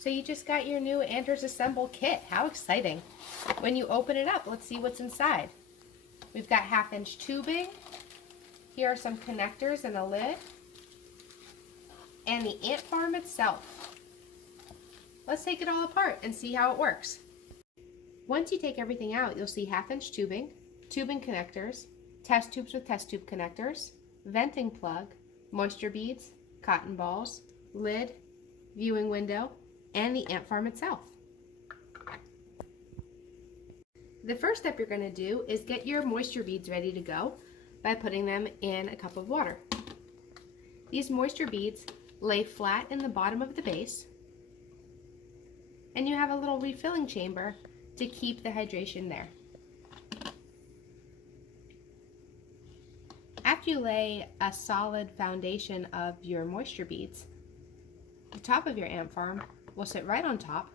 So you just got your new Andrews Assemble kit. How exciting. When you open it up, let's see what's inside. We've got 1/2-inch tubing. Here are some connectors and a lid. And the ant farm itself. Let's take it all apart and see how it works. Once you take everything out, you'll see 1/2-inch tubing, tubing connectors, test tubes with test tube connectors, venting plug, moisture beads, cotton balls, lid, viewing window, and the ant farm itself. The first step you're going to do is get your moisture beads ready to go by putting them in a cup of water. These moisture beads lay flat in the bottom of the base, and you have a little refilling chamber to keep the hydration there. After you lay a solid foundation of your moisture beads, the top of your ant farm will sit right on top,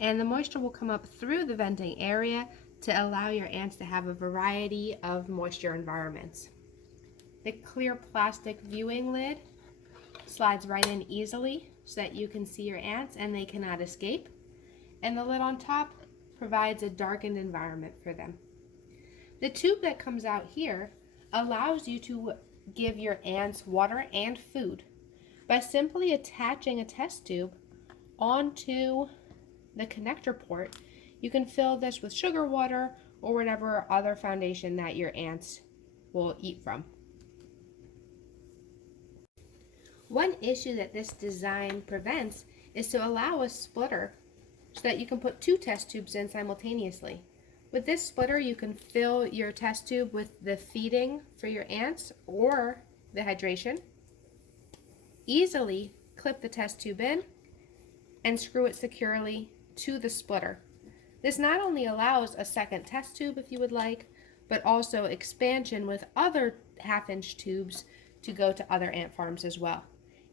and the moisture will come up through the venting area to allow your ants to have a variety of moisture environments. The clear plastic viewing lid slides right in easily so that you can see your ants and they cannot escape, and the lid on top provides a darkened environment for them. The tube that comes out here allows you to give your ants water and food by simply attaching a test tube onto the connector port. You can fill this with sugar water or whatever other foundation that your ants will eat from. One issue that this design prevents is to allow a splitter so that you can put 2 test tubes in simultaneously. With this splitter, you can fill your test tube with the feeding for your ants or the hydration, easily clip the test tube in, and screw it securely to the splitter. This not only allows a second test tube if you would like, but also expansion with other 1/2-inch tubes to go to other ant farms as well.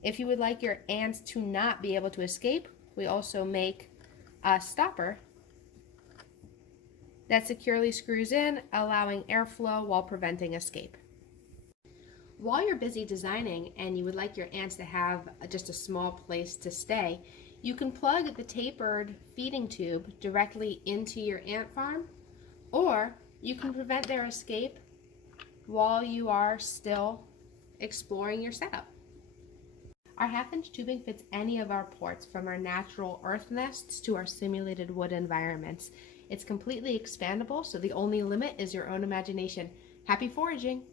If you would like your ants to not be able to escape, we also make a stopper that securely screws in, allowing airflow while preventing escape. While you're busy designing and you would like your ants to have just a small place to stay, you can plug the tapered feeding tube directly into your ant farm, or you can prevent their escape while you are still exploring your setup. Our 1/2-inch tubing fits any of our ports, from our natural earth nests to our simulated wood environments. It's completely expandable, so the only limit is your own imagination. Happy foraging!